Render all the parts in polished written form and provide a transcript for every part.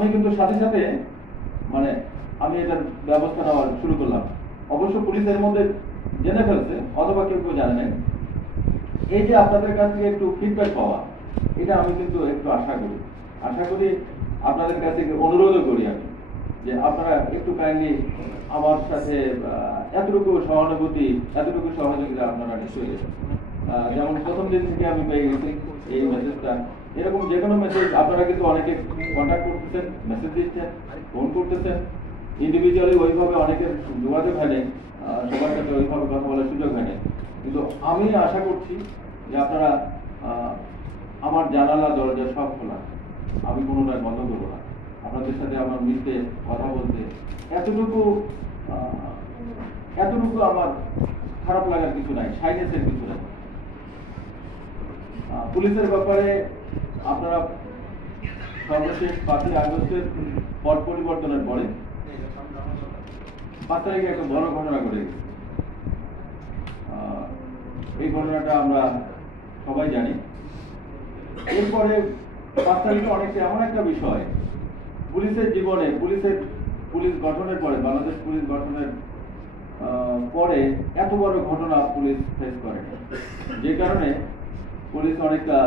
আমি কিন্তু সাথে সাথে মানে আমি এটার ব্যবস্থা নেওয়া শুরু করলাম। অবশ্য পুলিশের মধ্যে জেনে ফেলছে অথবা কেউ কেউ জানে নাই। এই যে আপনাদের কাছ থেকে একটু ফিডব্যাক পাওয়া, এটা আমি কিন্তু একটু আশা করি আপনাদের কাছে অনুরোধও করি আমি যে আপনারা একটু কাইন্ডলি আমার সাথে এতটুকু সহানুভূতি, এতটুকু সহযোগিতা আপনারা নিশ্চয়ই যেমন প্রথম দিন থেকে আমি পেয়ে গেছি এই মেসেজটা। এরকম যে কোনো মেসেজ আপনারা কিন্তু অনেকে কন্ট্যাক্ট করতেছেন, মেসেজ দিচ্ছেন, ফোন করতেছেন, ইন্ডিভিজুয়ালি ওইভাবে অনেকের যোগাযোগ হয় নাই, সবার সাথে ওইভাবে কথা বলার সুযোগ হয় নাই। কিন্তু আমি আশা করছি যে আপনারা আমার জানালা দরজা সব খোলা, আমি কোনোটাই বন্ধ করবো না। আপনাদের সাথে আমার মিশতে, কথা বলতে এতটুকু আমার খারাপ লাগার কিছু নাই, সাইলেন্সের কিছু নাই। পুলিশের ব্যাপারে আপনারা সর্বশেষ 5ই আগস্টের পট পরিবর্তনের পরে 5 তারিখে একটা বড় ঘটনা ঘটে গেছে। এই ঘটনাটা আমরা সবাই জানি। এরপরে 5 তারিখে অনেকটা এমন একটা বিষয় পুলিশের জীবনে, পুলিশ গঠনের পরে, বাংলাদেশ পুলিশ গঠনের পরে এত বড় ঘটনা পুলিশ ফেস করে, যে কারণে পুলিশ অনেকটা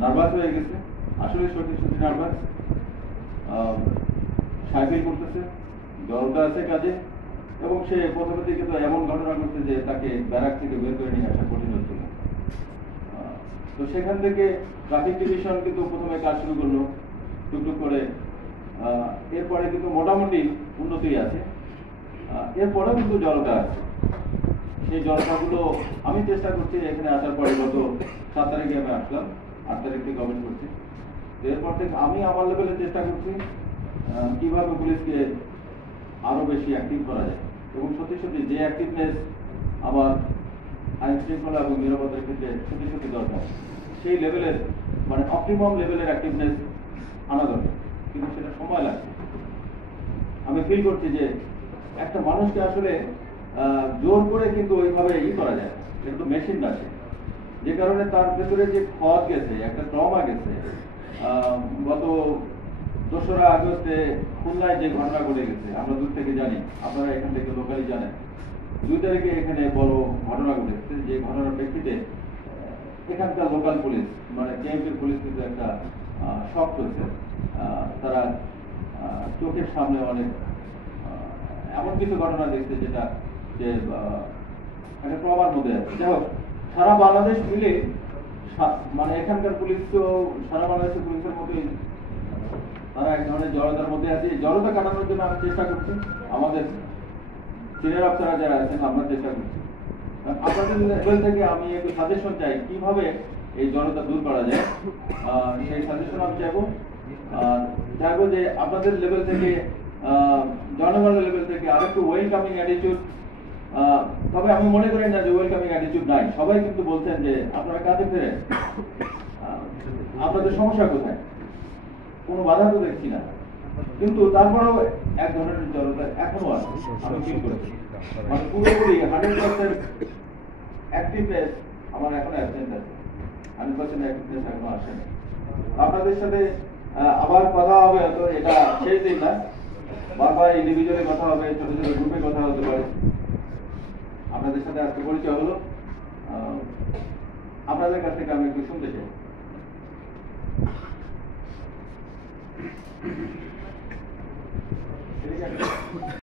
নার্ভাস হয়ে গেছে। আসলে সত্যি নার্ভাস, সাইকেল করতেছে, জড়তা আছে কাজে, এবং সে প্রথমের দিকে তো এমন ঘটনা ঘটছে যে তাকে ব্যারাক থেকে বের করে নিয়ে আসা কঠিন হচ্ছিল। তো সেখান থেকে ট্রাফিক ডিভিশন কিন্তু প্রথমে কাজ শুরু করলো টুকটুক করে। এরপরে কিন্তু মোটামুটি উন্নতি আছে, এরপরেও কিন্তু জড়তা আছে। সেই জড়তাগুলো আমি চেষ্টা করছি এখানে আসার পরে, গত 7 তারিখে আমি আসলাম, 8 তারিখ থেকে গভর্নমেন্ট করছি। এরপর থেকে আমি আমার লেভেলে চেষ্টা করছি কিভাবে পুলিশকে আরো বেশি অ্যাক্টিভ করা যায়, এবং সত্যি যে অ্যাক্টিভনেস আমার আইন শৃঙ্খলা এবং নিরাপত্তার ক্ষেত্রে সত্যি দরকার, সেই লেভেলের মানে অপটিমাম লেভেলের অ্যাক্টিভনেস আনা দরকার, কিন্তু সেটা সময় লাগছে। আমি ফিল করছি যে একটা মানুষকে আসলে জোর করে কিন্তু ওইভাবে করা যায়, কিন্তু মেশিন আছে, যে কারণে তার ভেতরে যে ক্ষত গেছে, একটা ট্রমা গেছে। গত 2রা আগস্টে খুলনায় যে ঘটনা ঘটে গেছে, আমরা দূর থেকে জানি, আপনারা এখান থেকে লোকালি জানেন। 2 তারিখে এখানে বড় ঘটনা ঘটেছে, যে ঘটনার প্রেক্ষিতে এখানকার লোকাল পুলিশ মানে কেএমপির পুলিশ কিন্তু একটা শক করেছে। তারা চোখের সামনে অনেক এমন কিছু ঘটনা দেখছে যেটা যে একটা ট্রমার মধ্যে আছে। যাই হোক, সারা বাংলাদেশ মিলে মানে এখানকার পুলিশ তো সারা বাংলাদেশের পুলিশের মতোই তারা এক ধরনের জড়তার মধ্যে আছে। জড়তা কাটানোর জন্য আমি চেষ্টা করছি, আমাদের সিনিয়র অফিসাররা যারা আছেন আমরা চেষ্টা করছি। আপনাদের লেভেল থেকে আমি একটু সাজেশন চাই কিভাবে এই জড়তা দূর করা যায়, সেই সাজেশন আমি চাইবো যে আপনাদের লেভেল থেকে, জনগণের লেভেল থেকে আরেকটু ওয়েলকামিং অ্যাটিটিউড। তবে আমি মনে করি না যে ওয়েলকামিং অ্যাটিটিউড নাই, সবাই কিন্তু বলছেন যে আপনারা কাজে ফেরেন, আপনাদের সমস্যা কোথায়, কোনো বাধা তো দেখছি না, কিন্তু তারপরেও এক ধরনের জড়তা এখনো আছে আমি ফিল করছি। মানে পুরোপুরি 100% অ্যাক্টিভনেস আমার এখন অ্যাবসেন্ট আছে, 100% অ্যাক্টিভনেস এখনো আসেনি। আপনাদের সাথে আবার কথা হবে, হয়তো এটা শেষ দিন না, বারবার ইন্ডিভিজুয়ালি কথা হবে, ছোট ছোট গ্রুপে কথা হতে পারে। আপনাদের সাথে আজকে পরিচয় হলো, আপনাদের কাছ থেকে আমি একটু শুনতে চাই। ঠিক আছে।